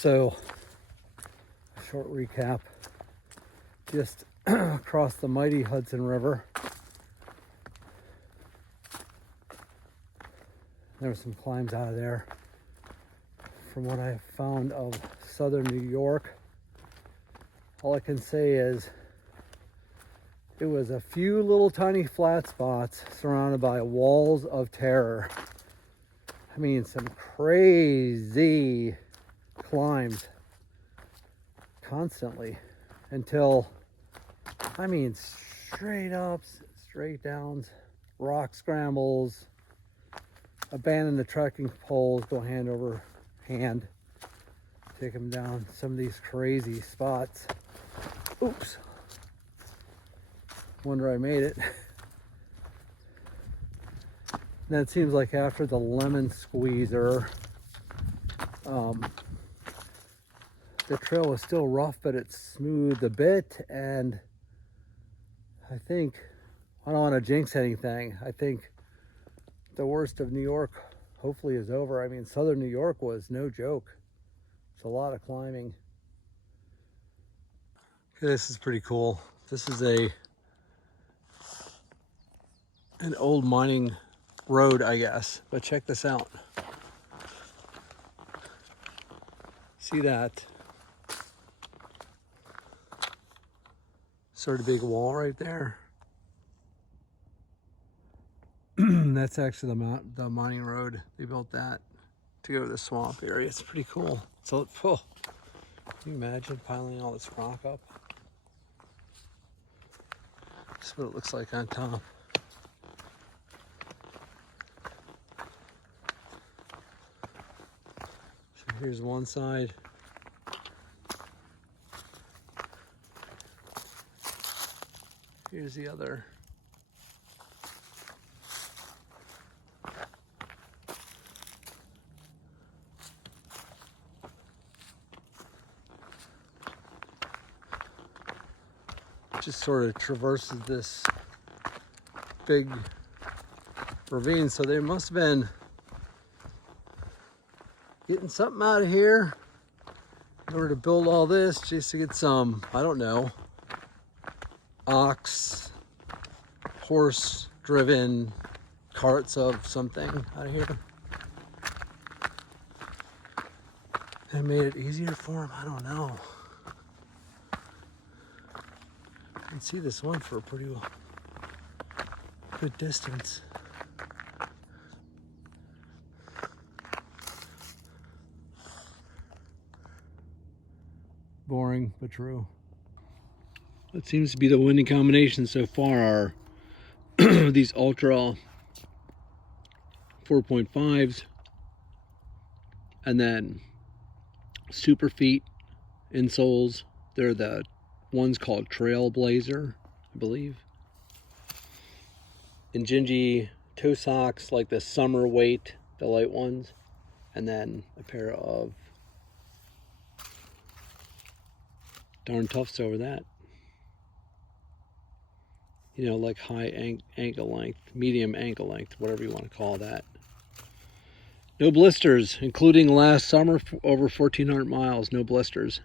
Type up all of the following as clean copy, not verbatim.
So, short recap. Just across the mighty Hudson River, there were some climbs out of there. From what I found of southern New York, all I can say is it was a few little tiny flat spots surrounded by walls of terror. I mean, some crazy climbs constantly until, I mean, straight ups, straight downs, rock scrambles, abandon the trekking poles, go hand over hand, take them down some of these crazy spots. Oops. Wonder I made it. And it seems like after the lemon squeezer, the trail was still rough, but it smoothed a bit. And I think, I don't want to jinx anything, I think the worst of New York hopefully is over. I mean, southern New York was no joke. It's a lot of climbing. Okay, this is pretty cool. This is an old mining road, I guess, but check this out. See that sort of big wall right there? That's actually the mining road. They built that to go to the swamp area. It's pretty cool. So, can you imagine piling all this rock up? This is what it looks like on top. So here's one side. Here's the other. Just sort of traverses this big ravine, so they must have been getting something out of here in order to build all this, just to get some, I don't know, ox, horse driven carts of something out of here. They made it easier for them, I don't know. I can see this one for a pretty good distance. Boring, but true. What seems to be the winning combination so far are these Ultra 4.5s and then Super Feet insoles. They're the one's called Trailblazer, I believe. And Gingy toe socks, like the summer weight, the light ones. And then a pair of darn toughs over that. You know, like high ankle length, medium ankle length, whatever you want to call that. No blisters, including last summer, over 1,400 miles, no blisters.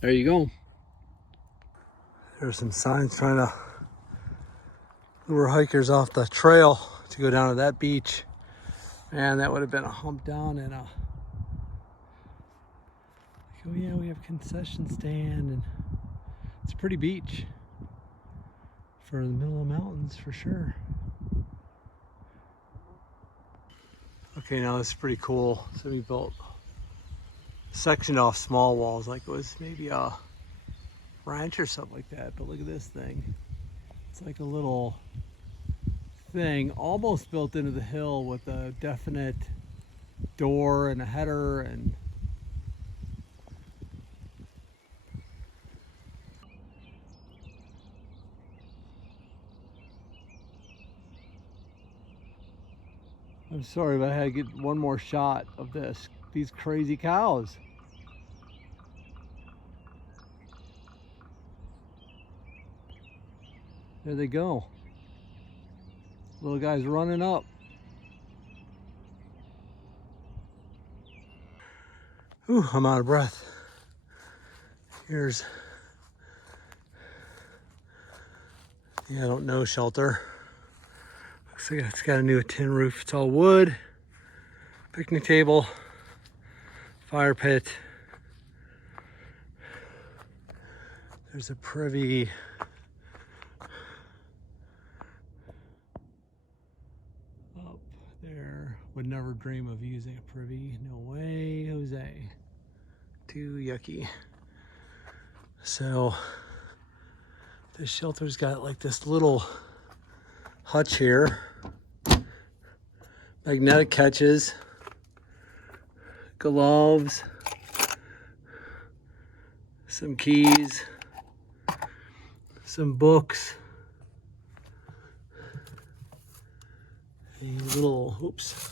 There you go. There's some signs trying to lure hikers off the trail to go down to that beach. And that would have been a hump down and a, oh yeah, we have a concession stand, and it's a pretty beach for the middle of the mountains for sure. Okay, now this is pretty cool. So we built a section off small walls, like it was maybe a ranch or something like that. But look at this thing. It's like a little thing almost built into the hill with a definite door and a header, and I'm sorry, but I had to get one more shot of this. These crazy cows. There they go. Little guy's running up. Ooh, I'm out of breath. Here's the I don't know shelter. Looks like it's got a new tin roof. It's all wood. Picnic table, fire pit. There's a privy. Up there. Would never dream of using a privy. No way, Jose. Too yucky. So this shelter's got like this little hutch here. Magnetic catches. Gloves. Some keys. Some books. A little, oops.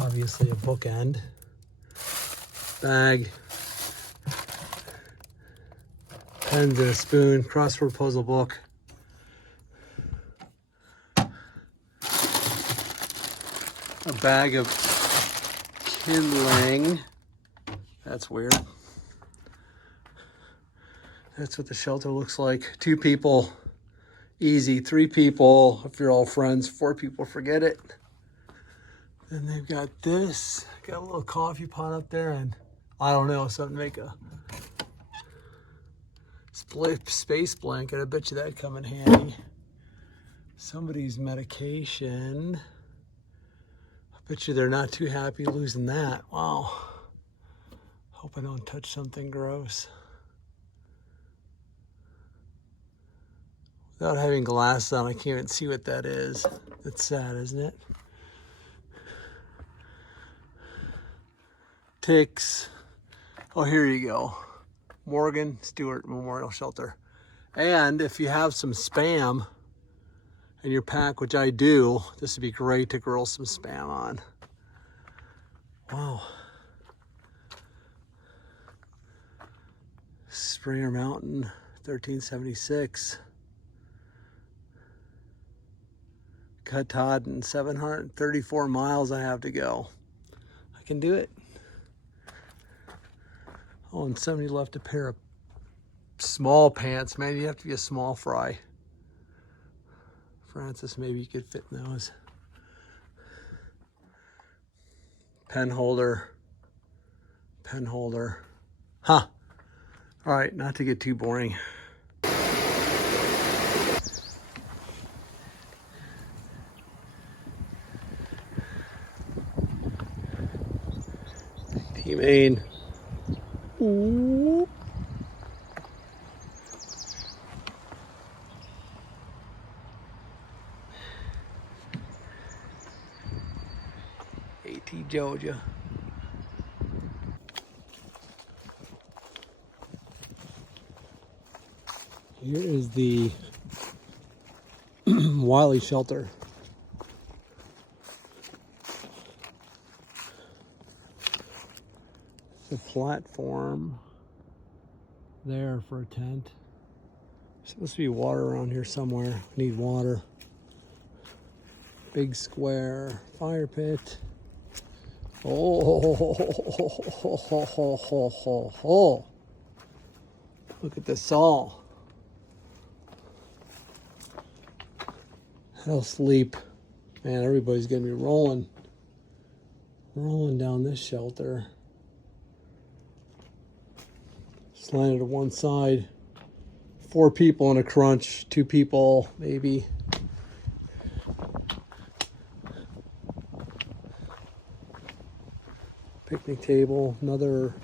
Obviously a bookend. Bag. Pens and a spoon. Crossword puzzle book. A bag of kindling. That's weird. That's what the shelter looks like. 2 people, easy. 3 people, if you're all friends. 4 people, forget it. Then they've got this. Got a little coffee pot up there, and I don't know, something to make a split space blanket. I bet you that'd come in handy. Somebody's medication. I bet you they're not too happy losing that. Wow. Hope I don't touch something gross. Without having glasses on, I can't even see what that is. That's sad, isn't it? Ticks. Oh, here you go. Morgan Stewart Memorial Shelter. And if you have some Spam in your pack, which I do, this would be great to grill some Spam on. Wow. Springer Mountain, 1376. Katahdin, 734 miles I have to go. I can do it. Oh, and somebody left a pair of small pants. Man, you have to be a small fry. Francis, maybe you could fit in those. Pen holder. Pen holder. Huh. All right, not to get too boring. Team Ain. Ooh. AT Georgia. Here is the Wiley Shelter. It's a platform there for a tent. There's supposed to be water around here somewhere. Need water. Big square fire pit. Oh, look at this all. Hell sleep. Man, everybody's gonna be rolling down this shelter. Slanted to one side. 4 people in a crunch, 2 people maybe. Picnic table, another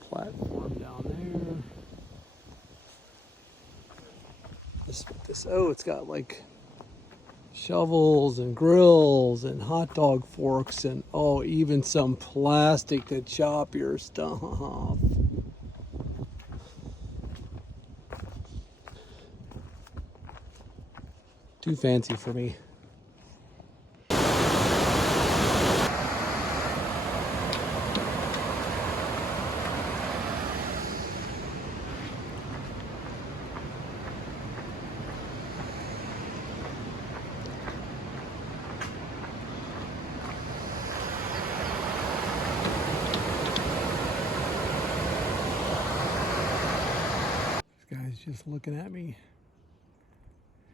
platform down there. Oh, it's got like shovels and grills and hot dog forks and oh, even some plastic to chop your stuff. Too fancy for me. guy's just looking at me.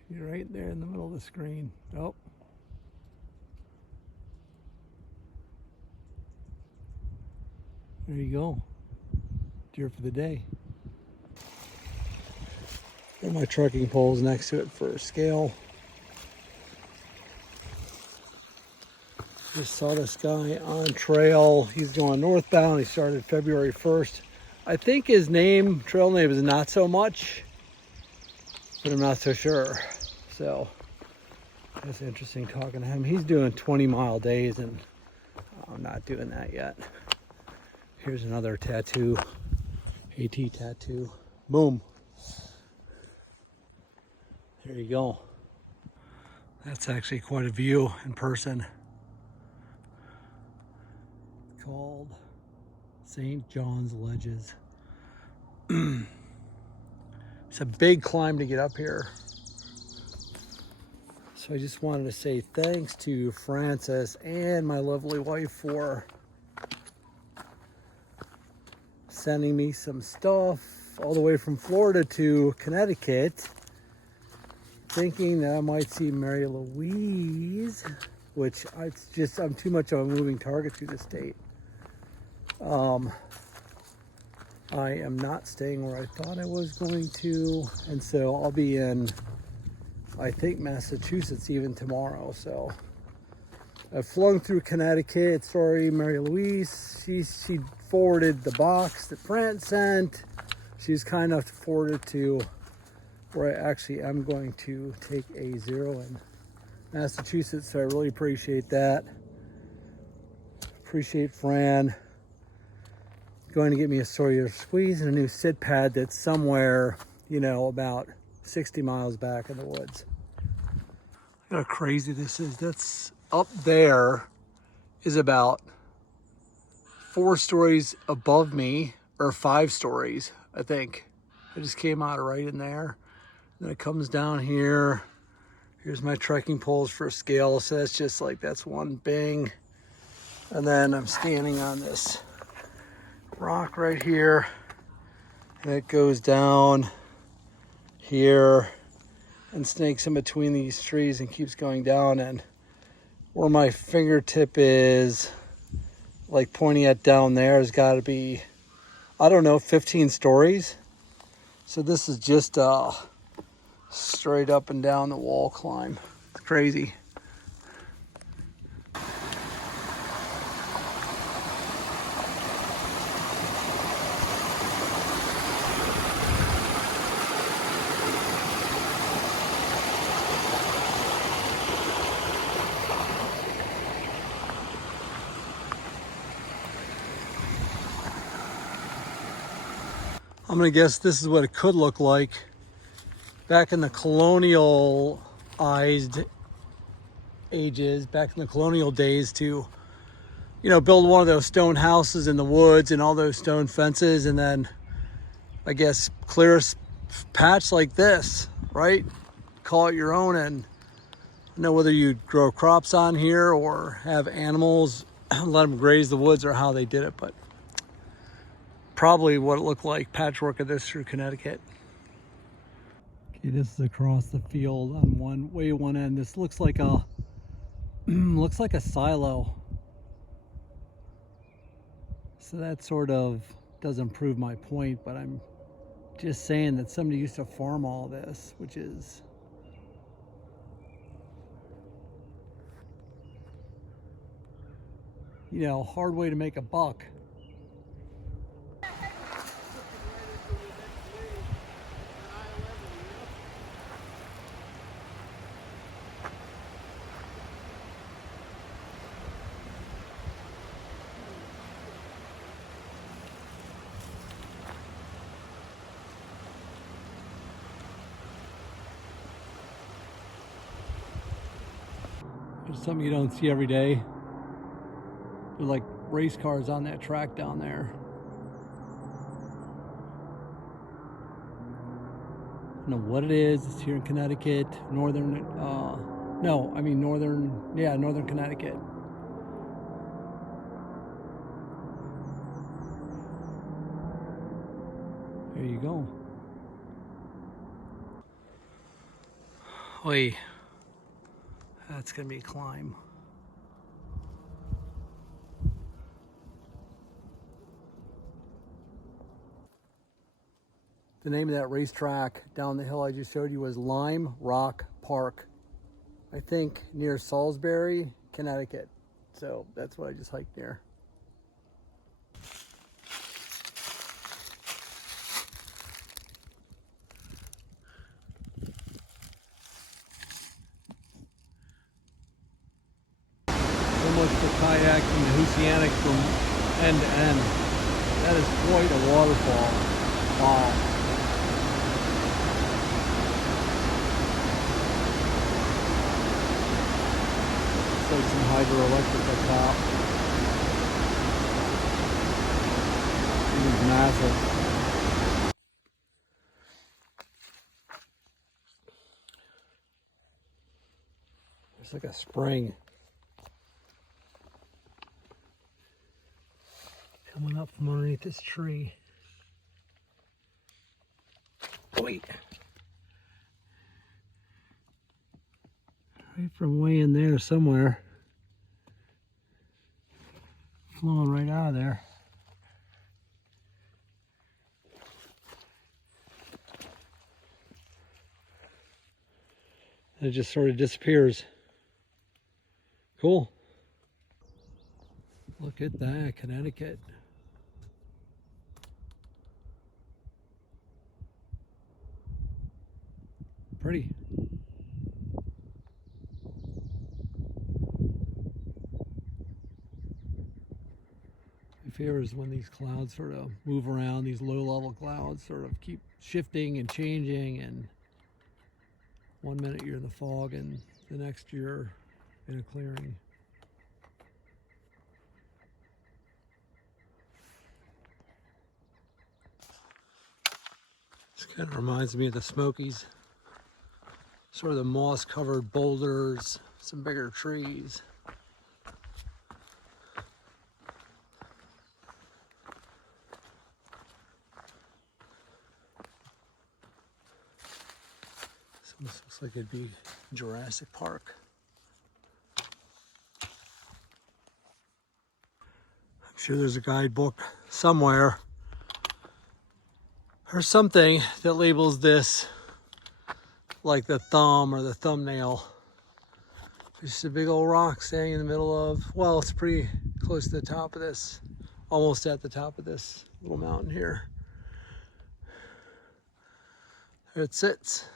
He's right there in the middle of the screen. Oh. There you go. Deer for the day. Got my trekking poles next to it for scale. Just saw this guy on trail. He's going northbound. He started February 1st. I think his trail name is Not So Much, but I'm not so sure. So that's interesting talking to him. He's doing 20-mile days, and I'm not doing that yet. Here's another tattoo, AT tattoo. Boom. There you go. That's actually quite a view in person. Called St. John's Ledges. It's a big climb to get up here. So I just wanted to say thanks to Frances and my lovely wife for sending me some stuff all the way from Florida to Connecticut, thinking that I might see Mary Louise, which I'm too much of a moving target through the state. I am not staying where I thought I was going to, and so I'll be in, I think, Massachusetts even tomorrow. So I've flung through Connecticut. Sorry, Mary Louise. She forwarded the box that Brent sent. She's kind enough to forward it to where I actually am going to take a zero in Massachusetts. So I really appreciate that. Appreciate Fran going to get me a Sawyer squeeze and a new sit pad that's somewhere, about 60 miles back in the woods. Look how crazy this is. That's up there is about 4 stories above me, or 5 stories, I think. I just came out right in there. Then it comes down here. Here's my trekking poles for scale. So that's just like, that's one bing. And then I'm standing on this rock right here, and it goes down here and snakes in between these trees and keeps going down, and where my fingertip is like pointing at down there has got to be, I don't know, 15 stories. So this is just a straight up and down the wall climb. It's crazy. I'm gonna guess this is what it could look like back in the colonialized ages, back in the colonial days, to, build one of those stone houses in the woods and all those stone fences, and then I guess clear a patch like this, right? Call it your own, and I don't know whether you grow crops on here or have animals, let them graze the woods, or how they did it, but probably what it looked like, patchwork of this through Connecticut. Okay, this is across the field on one end. This looks like a silo. So that sort of doesn't prove my point, but I'm just saying that somebody used to farm all this, which is hard way to make a buck. There's something you don't see every day. There's like race cars on that track down there. I don't know what it is. It's here in Connecticut, northern Connecticut. There you go. Oi, that's gonna be a climb. The name of that racetrack down the hill I just showed you was Lime Rock Park. I think near Salisbury, Connecticut. So that's what I just hiked near. So much for kayaking the Hoosianic from end to end. That is quite a waterfall. Wow. Looks like some hydroelectric up top. It is massive. There's like a spring coming up from underneath this tree. Wait. Right from way in there somewhere. Flowing right out of there. And it just sort of disappears. Cool. Look at that, Connecticut. Pretty. My favorite is when these clouds sort of move around, these low-level clouds sort of keep shifting and changing, and one minute you're in the fog and the next you're in a clearing. This kind of reminds me of the Smokies. Sort of the moss-covered boulders, some bigger trees. This looks like it'd be Jurassic Park. I'm sure there's a guidebook somewhere or something that labels this like the thumb or the thumbnail. There's just a big old rock standing in the middle of, well, it's pretty close to the top of this, almost at the top of this little mountain here. There it sits.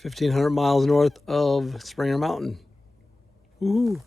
1,500 miles north of Springer Mountain. Woohoo!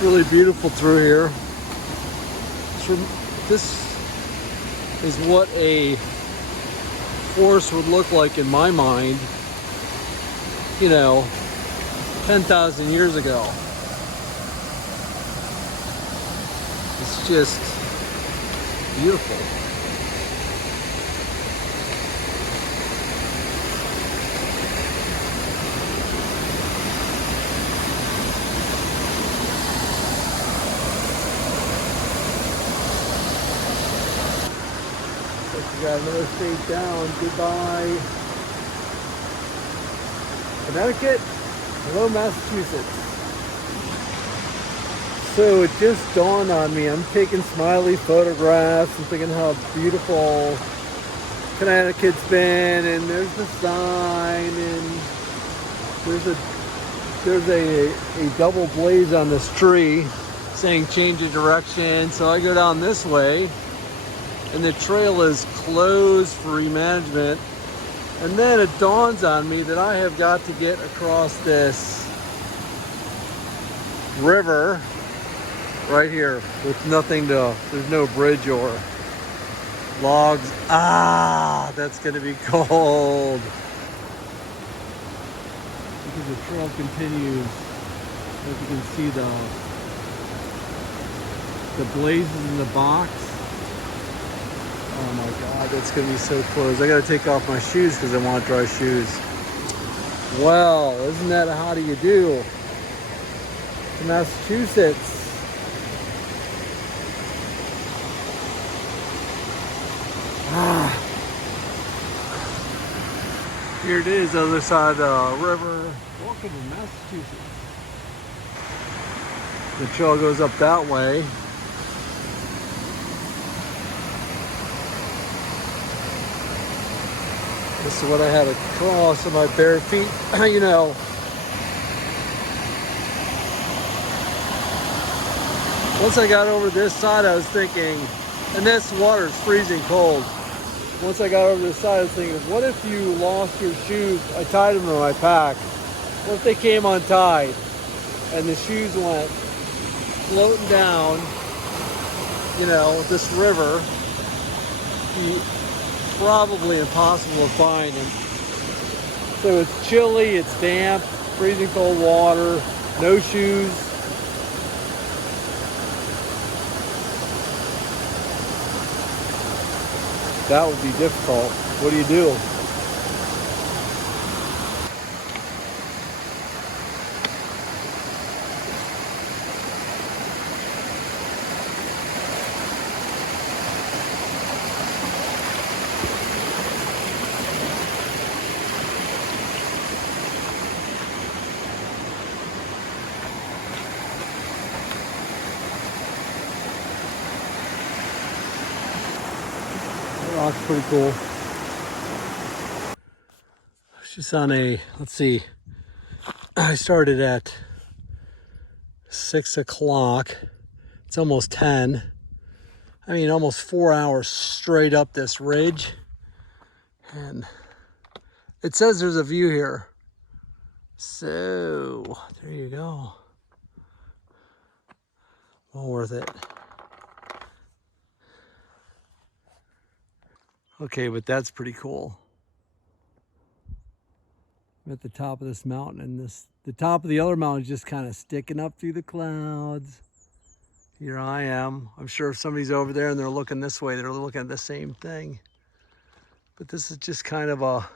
It's really beautiful through here. This is what a forest would look like in my mind, 10,000 years ago. It's just beautiful. We got another state down. Goodbye, Connecticut. Hello, Massachusetts. So it just dawned on me. I'm taking smiley photographs and thinking how beautiful Connecticut's been, and there's the sign, and there's a double blaze on this tree saying change of direction. So I go down this way, and the trail is closed for remanagement. And then it dawns on me that I have got to get across this river right here with there's no bridge or logs. That's gonna be cold. Because the trail continues. As you can see the blazes in the box. Oh my God, that's gonna be so close. I gotta take off my shoes because I want dry shoes. Well, isn't that how do you do? To Massachusetts. Here it is, other side of the river. Welcome to Massachusetts. The trail goes up that way. This is what I had to cross in my bare feet, Once I got over this side, I was thinking, and this water is freezing cold. Once I got over this side, I was thinking, what if you lost your shoes? I tied them to my pack. What if they came untied and the shoes went floating down, this river? Probably impossible to find. And so it's chilly, it's damp, freezing cold water, no shoes. That would be difficult. What do you do? Rock's pretty cool. It's just on let's see, I started at 6 o'clock. It's almost 10. I mean, almost 4 hours straight up this ridge. And it says there's a view here. So, there you go. Well worth it. Okay, but that's pretty cool. I'm at the top of this mountain, and the top of the other mountain is just kind of sticking up through the clouds. Here I am. I'm sure if somebody's over there and they're looking this way, they're looking at the same thing. But this is just kind of a,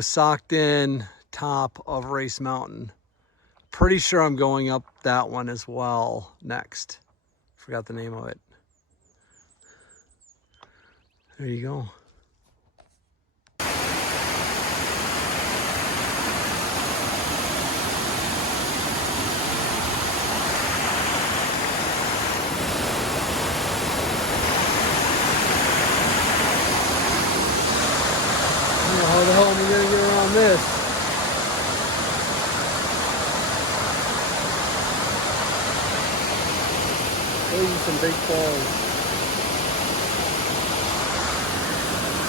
socked in top of Race Mountain. Pretty sure I'm going up that one as well next. Forgot the name of it. There you go. How the hell am I gonna get around this? Those are some big falls.